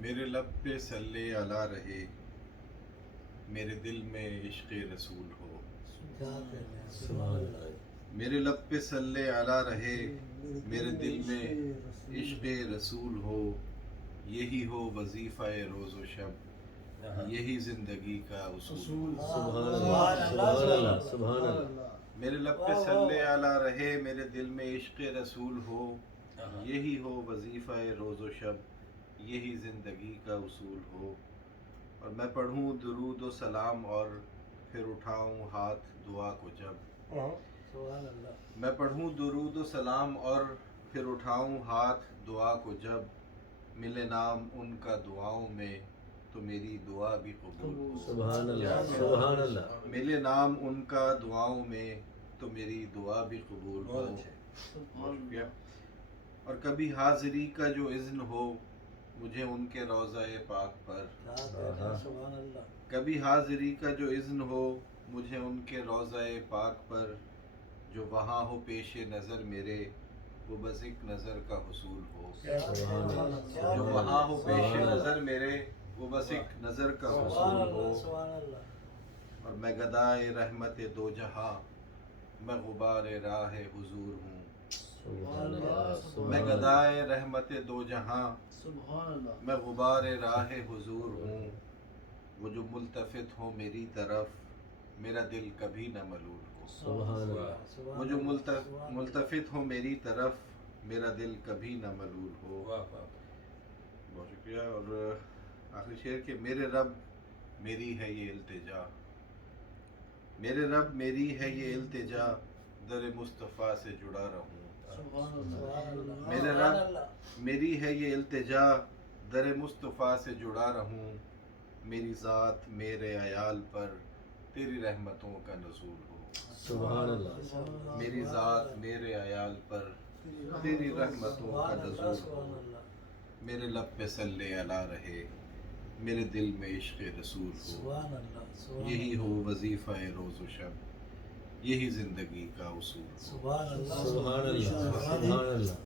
میرے لب پہ صلی علی رہے، میرے دل میں عشق رسول ہو۔ میرے لب پہ صلی علی رہے، میرے دل میں عشق رسول ہو۔ یہی ہو وظیفہ روز و شب، یہی زندگی کا اصول ہو۔ سبحان اللہ۔ میرے لب پہ صلی علی رہے، میرے دل میں عشق رسول ہو۔ یہی ہو وظیفہ روز و شب، یہی زندگی کا اصول ہو۔ اور میں پڑھوں درود و سلام اور پھر اٹھاؤں ہاتھ دعا کو جب۔ میں پڑھوں درود و سلام اور پھر اٹھاؤں ہاتھ دعا کو جب، ملے نام ان کا دعاؤں میں تو میری دعا بھی قبول ہو۔ سبحان اللہ، سبحان اللہ۔ ملے نام ان کا دعاؤں میں تو میری دعا بھی قبول ہو۔ اور کبھی حاضری کا جو اذن ہو مجھے ان کے روضہ پاک پر، کبھی حاضری کا جو اذن ہو مجھے ان کے روضہ پاک پر، جو وہاں ہو پیش نظر میرے وہ بس ایک نظر کا حصول ہو۔ جو وہاں ہو پیش نظر میرے وہ بس ایک نظر کا حصول ہو۔ اور میں گدائے رحمت دو جہاں، میں غبار راہ حضور ہوں۔ میں گدائے رحمت دو جہاں، میں غبار راہ حضور ہوں۔ وہ جو ملتفت ہو میری طرف میرا دل کبھی نہ ملول ہو۔ وہ جو ملتفت ہو میری طرف میرا دل کبھی نہ ملول ہو۔ بہت شکریہ۔ اور آخری شعر کہ میرے رب میری ہے یہ التجا، میرے رب میری ہے یہ التجا، در مصطفیٰ سے جڑا رہوں۔ میرے رب میری ہے یہ التجا، در مصطفیٰ سے جڑا رہوں۔ میری ذات میرے عیال پر تیری رحمتوں کا نزول ہو۔ سبحان اللہ۔ میری ذات میرے عیال پر تیری رحمتوں کا نزول ہو۔ میرے لب پہ صلی علی رہے، میرے دل میں عشق رسول ہو۔ یہی ہو وظیفہ روز و شب، یہی زندگی کا اصول ہو۔ سبحان اللہ، سبحان اللہ۔